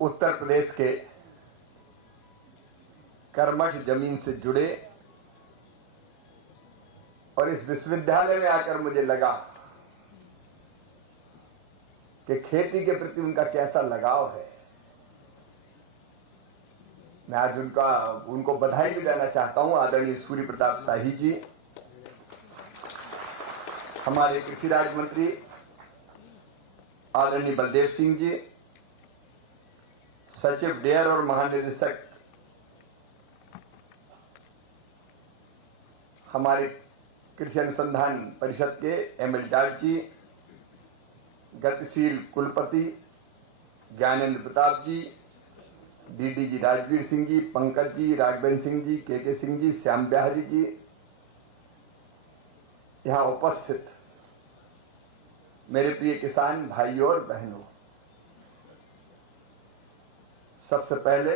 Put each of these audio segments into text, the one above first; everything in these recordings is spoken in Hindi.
उत्तर प्रदेश के कर्मठ जमीन से जुड़े और इस विश्वविद्यालय में आकर मुझे लगा कि खेती के प्रति उनका कैसा लगाव है। मैं आज उनको बधाई भी देना चाहता हूं। आदरणीय सूर्य प्रताप शाही जी, हमारे कृषि राज्य मंत्री आदरणीय बलदेव सिंह जी, सचिव डेयर और महानिदेशक हमारे कृषि अनुसंधान परिषद के एमएल जाट जी, गतिशील कुलपति ज्ञानेंद्र प्रताप जी, डीडीजी राजवीर सिंह जी, पंकज जी, राघवेंद्र सिंह जी, के सिंह जी, श्याम बिहारी जी, यहां उपस्थित मेरे प्रिय किसान भाइयों और बहनों, सबसे पहले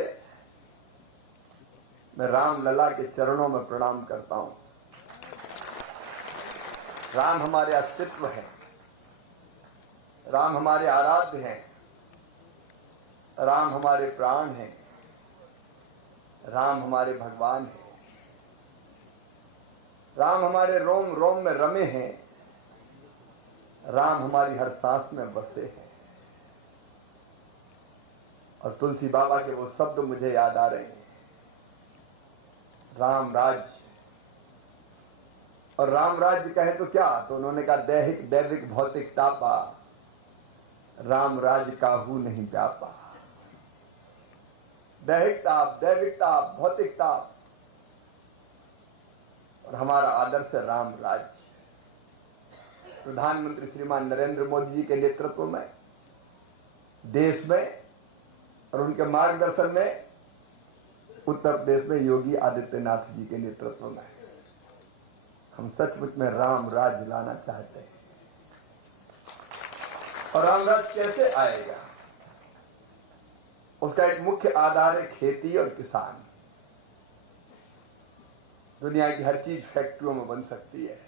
मैं राम लला के चरणों में प्रणाम करता हूं। राम हमारे अस्तित्व है, राम हमारे आराध्य हैं, राम हमारे प्राण हैं, राम हमारे भगवान हैं, राम हमारे रोम रोम में रमे हैं, राम हमारी हर सांस में बसे हैं। और तुलसी बाबा के वो शब्द मुझे याद आ रहे हैं, राम राज्य। और राम राज्य कहे तो क्या, तो उन्होंने कहा दैहिक दैविक भौतिक तापा, राम राज्य काहू नहीं व्यापा। दैहिक ताप, दैविक ताप, भौतिक ताप, और हमारा आदर्श है राम राज्य। प्रधानमंत्री श्रीमान नरेंद्र मोदी जी के नेतृत्व में देश में और उनके मार्गदर्शन में उत्तर प्रदेश में योगी आदित्यनाथ जी के नेतृत्व में हम सचमुच में राम राज्य लाना चाहते हैं। और राम राज्य कैसे आएगा, उसका एक मुख्य आधार है खेती और किसान। दुनिया की हर चीज फैक्ट्रियों में बन सकती है,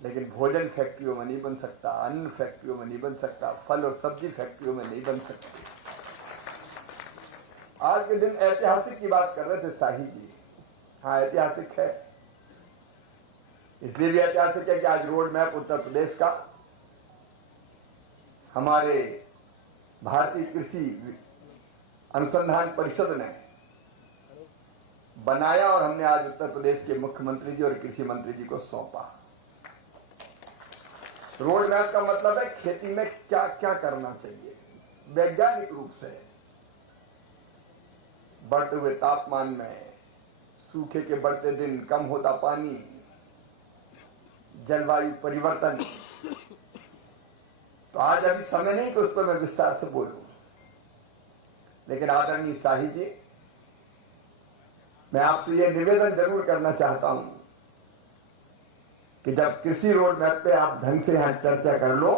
लेकिन भोजन फैक्ट्रियों में नहीं बन सकता, अन्न फैक्ट्रियों में नहीं बन सकता, फल और सब्जी फैक्ट्रियों में नहीं बन सकती। आज के दिन ऐतिहासिक की बात कर रहे थे शाही जी। हाँ, ऐतिहासिक है, इसलिए भी ऐतिहासिक है कि आज रोड मैप उत्तर प्रदेश का हमारे भारतीय कृषि अनुसंधान परिषद ने बनाया और हमने आज उत्तर प्रदेश के मुख्यमंत्री जी और कृषि मंत्री जी को सौंपा। रोड मैप का मतलब है खेती में क्या क्या करना चाहिए वैज्ञानिक रूप से। बढ़ते हुए तापमान में, सूखे के बढ़ते दिन, कम होता पानी, जलवायु परिवर्तन। तो आज अभी समय नहीं कि उस पर मैं विस्तार से बोलूं, लेकिन आदरणीय शाही जी, मैं आपसे यह निवेदन जरूर करना चाहता हूं कि जब कृषि रोड मैप पे आप ढंग से यहां चर्चा कर लो,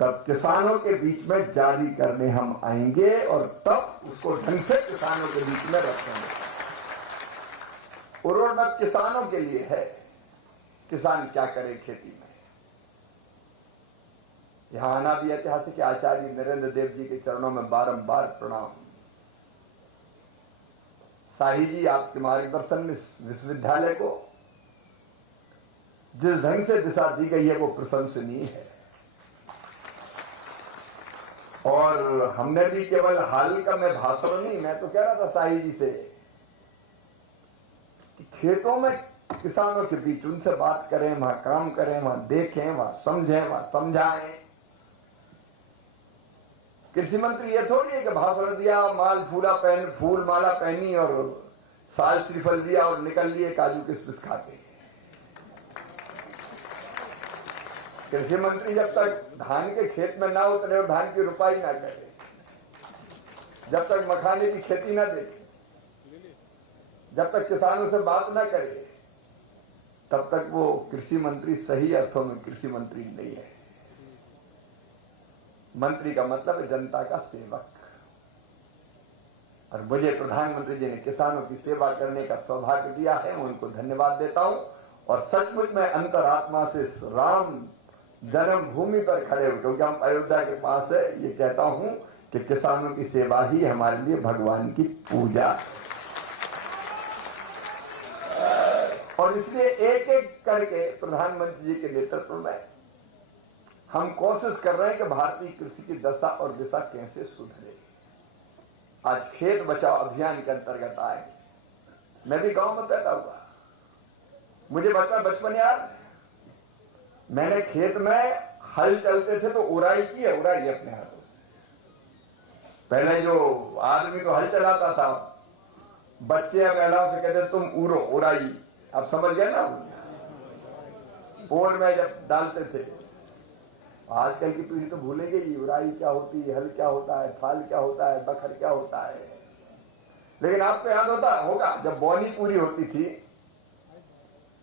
तब किसानों के बीच में जारी करने हम आएंगे और तब उसको ढंग से किसानों के बीच में रखेंगे। वो रोड मैप किसानों के लिए है, किसान क्या करे खेती में। यहां आना भी ऐतिहासिक। आचार्य नरेंद्र देव जी के चरणों में बारंबार प्रणाम। शाही जी, आपके मार्गदर्शन में विश्वविद्यालय को जिस ढंग से दिशा दी गई है वो प्रशंसनीय है। और हमने भी केवल हाल का मैं भाषण नहीं, मैं तो कह रहा था शाही जी से कि खेतों में किसानों के बीच उनसे बात करें, वहां काम करें, वहां देखें, वहां समझें, वहां समझाएं। कृषि मंत्री ये थोड़ी है कि भाषण दिया, माल फूल माला पहनी और साल श्रीफल दिया और निकल लिए काजू किशमिश खाते। कृषि मंत्री जब तक धान के खेत में ना उतरे और धान की रुपाई ना करे, जब तक मखाने की खेती ना देखे, जब तक किसानों से बात ना करे, तब तक वो कृषि मंत्री सही अर्थों में कृषि मंत्री नहीं है। मंत्री का मतलब है जनता का सेवक। और मुझे प्रधानमंत्री जी ने किसानों की सेवा करने का सौभाग्य दिया है, उनको धन्यवाद देता हूं। और सचमुच में अंतरात्मा से राम जन्मभूमि पर खड़े हो, क्योंकि हम अयोध्या के पास है। ये कहता हूं कि किसानों की सेवा ही हमारे लिए भगवान की पूजा, और इसलिए एक एक करके प्रधानमंत्री जी के नेतृत्व में हम कोशिश कर रहे हैं कि भारतीय कृषि की दशा और दिशा कैसे सुधरे। आज खेत बचाओ अभियान के अंतर्गत आए। मैं भी गांव में पैदा हुआ, मुझे बचपन याद है। मैंने खेत में हल चलते थे तो उड़ाई की है, उड़ाई अपने हाथों से। पहले जो आदमी तो हल चलाता था, बच्चे या महिलाओं से कहते तुम उड़ो, उड़ाई। अब समझ गए ना, पोल में जब डालते थे। आजकल की पीढ़ी तो भूलेगी ही, उड़ाई क्या होती है, हल क्या होता है, फाल क्या होता है, बखर क्या होता है। लेकिन आपको याद होगा जब बोनी पूरी होती थी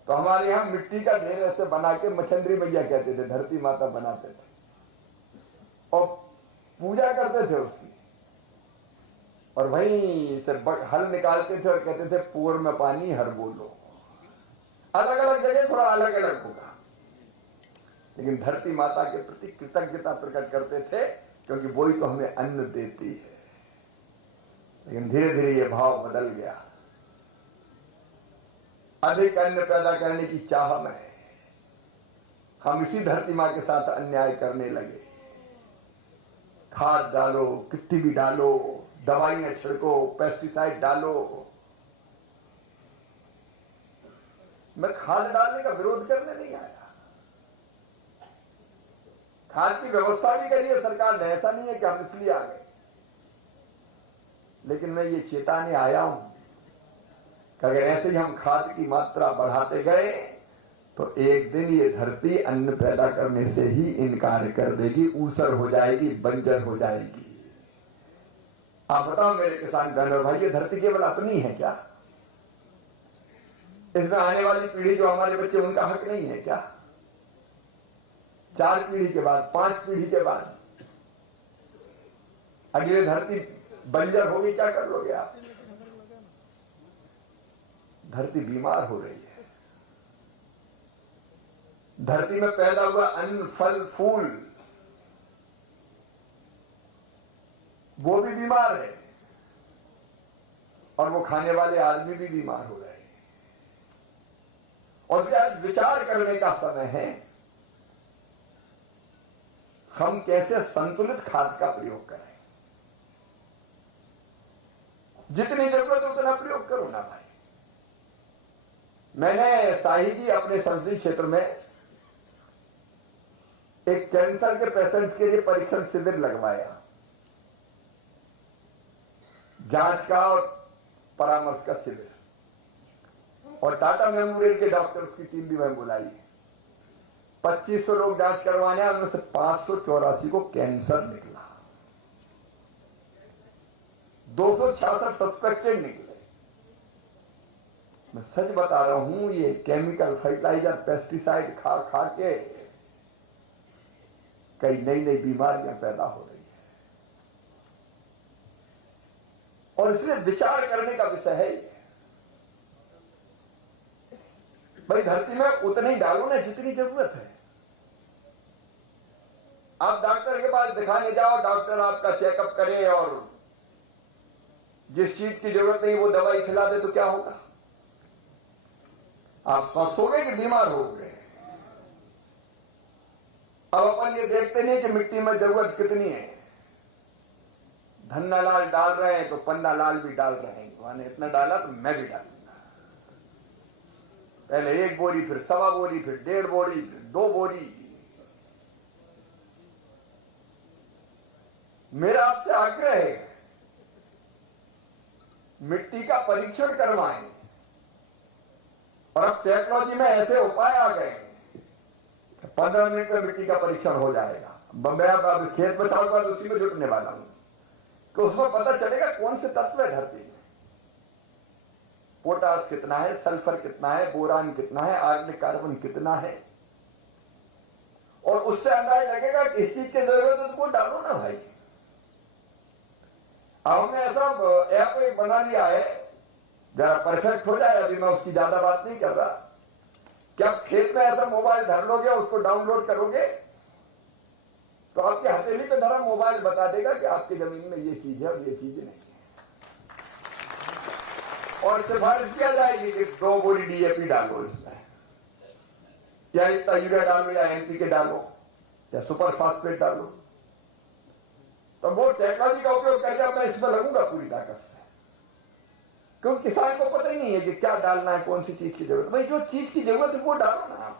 तो हमारे यहां मिट्टी का ढेर ऐसे बना के मछंद्री मैया कहते थे, धरती माता बनाते थे और पूजा करते थे उसकी, और वहीं से हल निकालते थे और कहते थे पूर में पानी हर बोलो। अलग अलग जगह थोड़ा अलग अलग होगा, लेकिन धरती माता के प्रति कृतज्ञता प्रकट करते थे, क्योंकि वही तो हमें अन्न देती है। लेकिन धीरे धीरे ये भाव बदल गया। अधिक अन्न पैदा करने की चाह में हम इसी धरती मां के साथ अन्याय करने लगे। खाद डालो, किट्टी भी डालो, दवाइयां छिड़को, पेस्टिसाइड डालो। मैं खाद डालने का विरोध करने नहीं आया, खाद की व्यवस्था भी करी है सरकार ने, ऐसा नहीं है कि हम इसलिए आ गए। लेकिन मैं ये चेताने आया हूं कि अगर ऐसे ही हम खाद की मात्रा बढ़ाते गए तो एक दिन ये धरती अन्न पैदा करने से ही इनकार कर देगी, ऊसर हो जाएगी, बंजर हो जाएगी। आप बताओ मेरे किसान बहन और भाई, ये धरती केवल अपनी है क्या? इसमें आने वाली पीढ़ी जो हमारे बच्चे, उनका हक नहीं है क्या? 4 पीढ़ी के बाद, 5 पीढ़ी के बाद अगले धरती बंजर होगी, क्या कर लोगे आप? धरती बीमार हो रही है। धरती में पैदा हुआ अन्न, फल, फूल, वो भी बीमार है, और वो खाने वाले आदमी भी बीमार हो रहे हैं। और क्या विचार करने का समय है, हम कैसे संतुलित खाद का प्रयोग करें। जितनी जरूरत है उतना प्रयोग करो ना भाई। मैंने शाही जी अपने संसदीय क्षेत्र में एक कैंसर के पेशेंट्स के लिए परीक्षण शिविर लगवाया, जांच का और परामर्श का शिविर, और टाटा मेमोरियल के डॉक्टर्स की टीम भी मैं बुलाई। 2500 लोग जांच करवाने, उनमें से 584 को कैंसर निकला, 266 सस्पेक्टेड निकले। मैं सच बता रहा हूं, ये केमिकल फर्टिलाइजर, पेस्टिसाइड खा खा के कई नई नई बीमारियां पैदा हो रही है, और इसलिए विचार करने का विषय है। भाई धरती में उतना ही डालो ना जितनी जरूरत है। आप डॉक्टर के पास दिखाने जाओ, डॉक्टर आपका चेकअप करे और जिस चीज की जरूरत नहीं वो दवाई खिला दे तो क्या होगा? आप स्वस्थ हो गए कि बीमार हो गए? अब अपन ये देखते नहीं कि मिट्टी में जरूरत कितनी है। धन्ना लाल डाल रहे हैं तो पन्ना लाल भी डाल रहे हैं, मैंने इतना डाला तो मैं भी डालूंगा। पहले 1 बोरी, फिर 1.25 बोरी, फिर 1.5 बोरी, फिर 2 बोरी। मेरा आपसे आग्रह है, मिट्टी का परीक्षण करवाएं। और अब टेक्नोलॉजी में ऐसे उपाय आ गए, 15 मिनट में मिट्टी का परीक्षण हो जाएगा। बम्बई अब खेत में जाऊंगा तो उसी में जुटने वाला हूं, तो उसमें पता चलेगा कौन से तत्व है धरती में, पोटास कितना है, सल्फर कितना है, बोरान कितना है, आर्गेनिक कार्बन कितना है, और उससे अंदाजा लगेगा कि इस चीज की जरूरत है तो वो डालो ना भाई। अब हमने ऐसा ऐप बना लिया है, जरा परफेक्ट हो जाए, अभी मैं उसकी ज्यादा बात नहीं कर रहा, कि आप खेत में ऐसा मोबाइल धर लोगे, उसको डाउनलोड करोगे तो आपके हथेली पे धरा मोबाइल बता देगा कि आपकी जमीन में ये चीज है और ये चीज नहीं है। और सिफारिश किया जाएगी कि 2 बोरी डीएपी डालो इसमें, या इतना यूरिया डालो, या एनपीके डालो, या सुपर फास्फेट डालो। तो वो टेक्नोलॉजी का उपयोग करके मैं इसमें लगूंगा पूरी ताकत से, क्योंकि किसान को पता ही नहीं है कि क्या डालना है, कौन सी चीज की जरूरत। भाई जो चीज की जरूरत है वो डालो ना आप,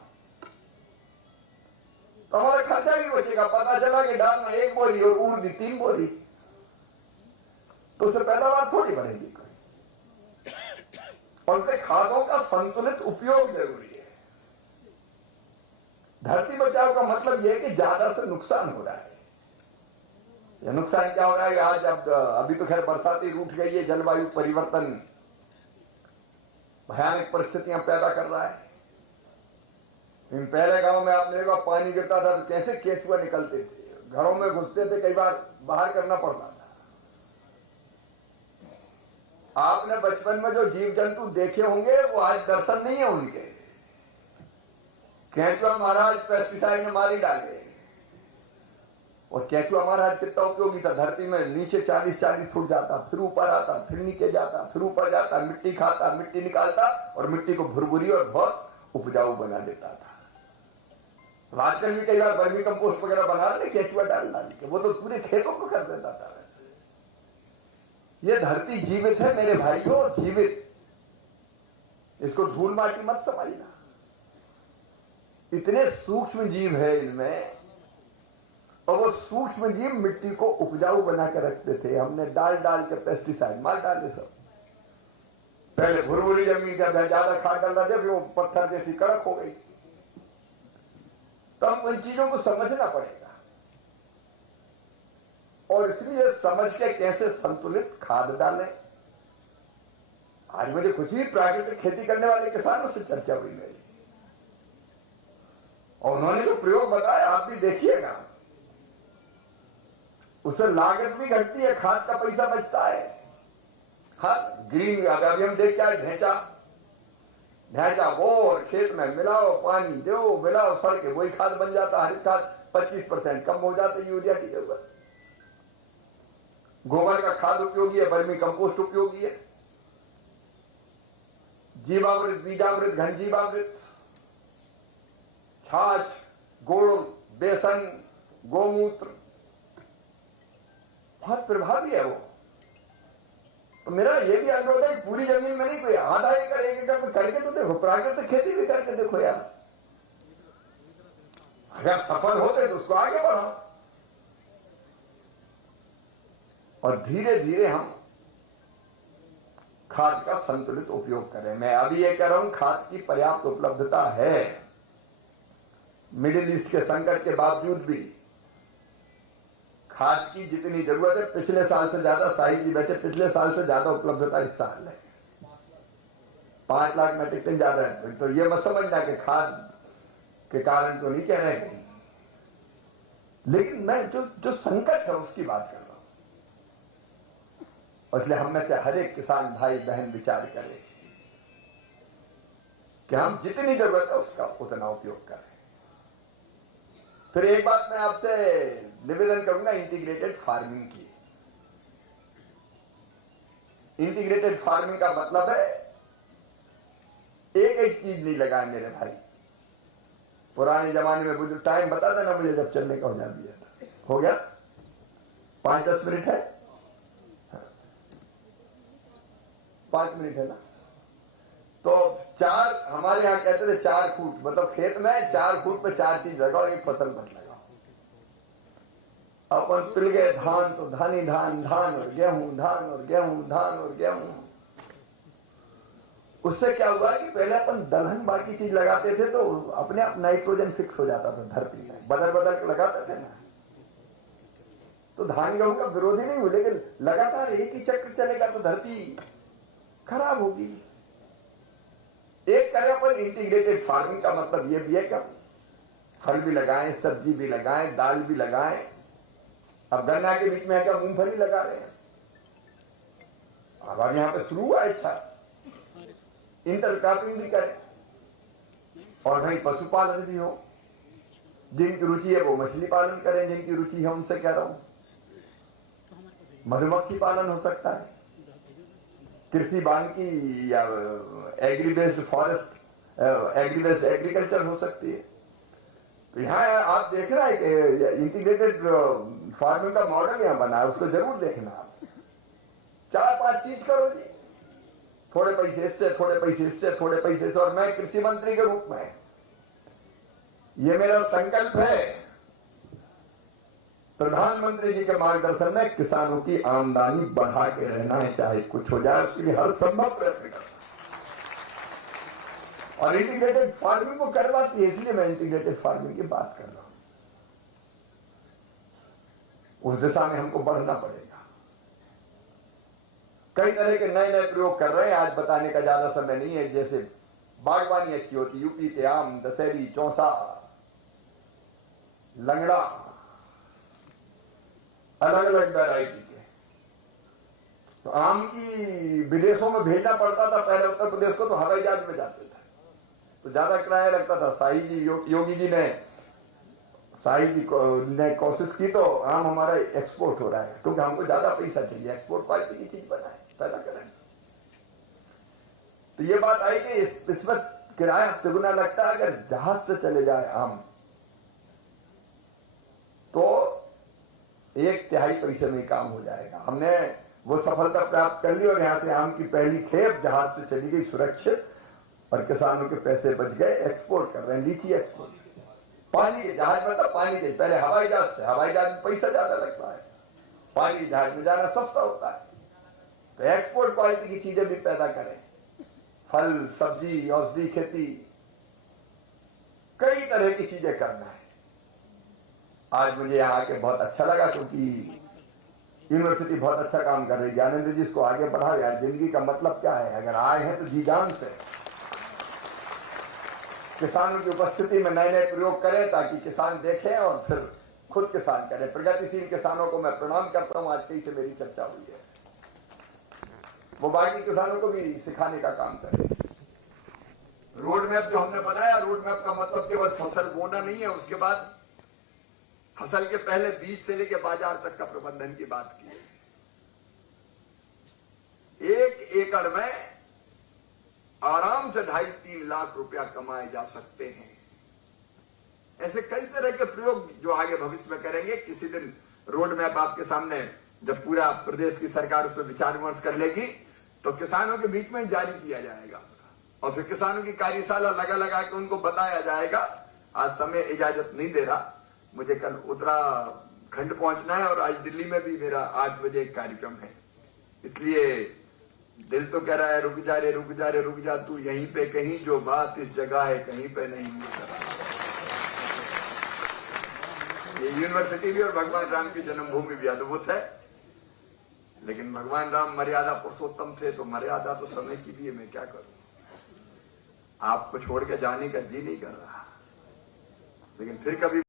तो हमारा खर्चा भी बचेगा। पता चला कि डालना 1 बोरी और उड़ 3 बोरी, तो उससे पैदावार थोड़ी बढ़ेगी कोई। और खादों का संतुलित उपयोग जरूरी है। धरती बचाओ का मतलब यह है कि ज्यादा से नुकसान हो रहा है। यह नुकसान क्या हो रहा है आज? अभी तो खैर बरसाती रूठ गई है, जलवायु परिवर्तन भयानक परिस्थितियां पैदा कर रहा है। इन पहले गांव में आपने देखा पानी गिरता था तो कैसे केचुआ निकलते थे, घरों में घुसते थे, कई बार बाहर करना पड़ता था। आपने बचपन में जो जीव जंतु देखे होंगे वो आज दर्शन नहीं है उनके। केचुआ महाराज पेस्टिसाइड में मारी डाले, और केचुआ महाराज कितना उपयोगी था। धरती में नीचे 40-40 फुट जाता, फिर ऊपर आता, फिर नीचे जाता, फिर ऊपर जाता, मिट्टी खाता, मिट्टी निकालता, और मिट्टी को भुरभुरी और बहुत उपजाऊ बना देता था। आजकल भी कई बार वर्मी कंपोस्ट वगैरह बना रहे केचुआ डाल के, वो तो पूरे खेतों को कर देता था। ये धरती जीवित है मेरे भाइयों, जीवित। इसको धूल माटी मत समझना। इतने सूक्ष्म जीव है इनमें, और वो सूक्ष्म जीव मिट्टी को उपजाऊ बना के रखते थे। हमने डाल डाल के पेस्टिसाइड मार डाले सब। पहले भुरभुरी जमीन का ज्यादा खाद डाल रहा था, फिर वो पत्थर जैसी कड़क हो गई। तो हम उन चीजों को समझना पड़ेगा, और इसलिए समझ के कैसे संतुलित खाद डालें। आज मुझे खुशी, प्राकृतिक खेती करने वाले किसानों से चर्चा हुई मेरी, और उन्होंने जो प्रयोग बताया आप भी देखिएगा, उससे लागत भी घटती है, खाद का पैसा बचता है। हाँ, ग्रीन अभी हम देख क्या ढैंचा वो और खेत में मिलाओ, पानी दो, मिलाओ, सड़के वही खाद बन जाता। हरी खाद 25% कम हो जाती, यूरिया की जरूरत। गोबर का खाद उपयोगी है, वर्मी कंपोस्ट उपयोगी है, जीवामृत, बीजामृत, घनजीवामृत, छाछ, गुड़, बेसन, गोमूत्र बहुत प्रभावी है वो। तो मेरा ये भी अनुरोध है कि पूरी जमीन में नहीं, कोई आधा एकड़ 1 एकड़ में करके तो देखो, प्राकृतिक खेती भी करके देखो यार। अगर सफल होते तो उसको आगे बढ़ाओ, और धीरे धीरे हम खाद का संतुलित उपयोग करें। मैं अभी ये कह रहा हूं, खाद की पर्याप्त उपलब्धता है। मिडिल ईस्ट के संकट के बावजूद भी खाद की जितनी जरूरत है, पिछले साल से ज्यादा, साहिब जी बैठे, पिछले साल से ज्यादा उपलब्धता इस साल है। 5 लाख मेट्रिक टन ज्यादा है। तो ये मत समझना कि खाद के कारण तो नहीं कह रहे हैं, लेकिन मैं जो संकट है उसकी बात कर रहा हूं। इसलिए हम में से हर एक किसान भाई बहन विचार करें कि हम जितनी जरूरत है उसका उतना उपयोग करें। फिर एक बात मैं आपसे निवेदन करूंगा इंटीग्रेटेड फार्मिंग की। इंटीग्रेटेड फार्मिंग का मतलब है एक चीज नहीं लगाए मेरे भाई। पुराने जमाने में बुजुर्ग टाइम बता देना मुझे जब चलने का हो गया 5-10 मिनट है, 5 मिनट है ना। तो 4 हमारे यहां कहते थे 4 फुट, मतलब खेत में 4 फुट में 4 चीज लगाओ, एक फसल मत लगाओ। अपन पिल गए धान तो धान ही धान, धान और गेहूं, धान और गेहूं, धान और गेहूं। उससे क्या हुआ कि पहले अपन दलहन बाकी चीज लगाते थे तो अपने आप नाइट्रोजन फिक्स हो जाता था धरती में, बदल बदल के लगाते थे ना। तो धान गेहूं का विरोधी नहीं हुआ, लेकिन लगातार एक ही चक्र चलेगा तो धरती खराब होगी। एक तरह पर इंटीग्रेटेड फार्मिंग का मतलब यह भी है कि फल भी लगाएं, सब्जी भी लगाएं, दाल भी लगाएं। अब गन्ना के बीच में है क्या, मूंगफली लगा रहे हैं। अब यहां पे शुरू हुआ अच्छा, इंटरक्रॉपिंग भी करें, और वहीं पशुपालन भी हो। जिनकी रुचि है वो मछली पालन करें, जिनकी रुचि है उनसे कह रहा हूं मधुमक्खी पालन हो सकता है, कृषि वानिकी या agri based forest, agri based agriculture हो सकती है। तो यहाँ आप देख रहे हैं कि इंटीग्रेटेड फार्मिंग का मॉडल यहाँ बना है, उसको जरूर देखना। आप 4-5 चीज करो जी, थोड़े पैसे इससे, थोड़े पैसे इससे, थोड़े पैसे से। और मैं कृषि मंत्री के रूप में ये मेरा संकल्प है, प्रधानमंत्री जी के मार्गदर्शन में किसानों की आमदनी बढ़ा के रहना है, चाहे कुछ हो जाए उसके लिए हर संभव प्रयत्न करना। और इंटीग्रेटेड फार्मिंग को करवाती है, इसलिए मैं इंटीग्रेटेड फार्मिंग की बात कर रहा हूं। उस दिशा में हमको बढ़ना पड़ेगा। कई तरह के नए नए प्रयोग कर रहे हैं, आज बताने का ज्यादा समय नहीं है। जैसे बागवानी अच्छी होती, यूपी के आम, दशहरी, चौसा, लंगड़ा, अलग अलग वैरायटी के। तो आम की विदेशों में भेजना पड़ता था पहले उत्तर प्रदेश को, तो हवाई जहाज में जाते थे, तो ज्यादा किराया लगता था। शाही जी, योगी जी ने कोशिश की तो आम हमारा एक्सपोर्ट हो रहा है, क्योंकि हमको ज्यादा पैसा चाहिए, एक्सपोर्ट क्वालिटी की चीज बनाए, पैदा करें। तो ये बात आई कि इस वक्त किराया तिगुना लगता है। अगर जहाज से चले जाए आम तो 1/3 पैसे में काम हो जाएगा। हमने वो सफलता प्राप्त कर ली और यहां से आम की पहली खेप जहाज से चली गई सुरक्षित, और किसानों के पैसे बच गए। एक्सपोर्ट कर रहे हैं, लीची एक्सपोर्ट। पानी के जहाज में तो पानी के, पहले हवाई जहाज से, हवाई जहाज में पैसा ज्यादा लगता है, पानी जहाज में जाना सस्ता होता है। तो एक्सपोर्ट क्वालिटी की चीजें भी पैदा करें, फल, सब्जी, औषधि खेती, कई तरह की चीजें करना है। आज मुझे यहाँ आके बहुत अच्छा लगा, क्योंकि यूनिवर्सिटी बहुत अच्छा काम कर रही है। ज्ञानेंद्र जी इसको आगे बढ़ाओ यार। जिंदगी का मतलब क्या है? अगर आए हैं तो जी जान से किसानों की उपस्थिति में नए नए प्रयोग करें, ताकि किसान देखें और फिर खुद किसान करें। प्रगतिशील किसानों को मैं प्रणाम करता हूं। आज कई से मेरी चर्चा हुई है, वो बाकी किसानों को भी सिखाने का काम करें। रोड मैप जो हमने बनाया, रोड मैप का मतलब केवल फसल बोना नहीं है, उसके बाद फसल के पहले बीज से लेकर बाजार तक का प्रबंधन की बात की है। 1 एकड़ में आराम से 2.5-3 लाख रुपया कमाए जा सकते हैं। ऐसे कई तरह के प्रयोग जो आगे भविष्य में करेंगे। किसी दिन रोड मैप आपके सामने, जब पूरा प्रदेश की सरकार उस पर विचार विमर्श कर लेगी, तो किसानों के बीच में जारी किया जाएगा उसका, और फिर किसानों की कार्यशाला लगा के उनको बताया जाएगा। आज समय इजाजत नहीं दे रहा, मुझे कल उत्तराखंड पहुंचना है और आज दिल्ली में भी मेरा 8 बजे एक कार्यक्रम है। इसलिए दिल तो कह रहा है रुक जा रे, रुक जा रे, रुक जा तू यहीं पे कहीं, जो बात इस जगह है कहीं पे नहीं। ये यूनिवर्सिटी भी और भगवान राम की जन्मभूमि भी अद्भुत है, लेकिन भगवान राम मर्यादा पुरुषोत्तम थे, तो मर्यादा तो समय की भी है। मैं क्या करूं, आपको छोड़ के जाने का जी नहीं कर रहा, लेकिन फिर कभी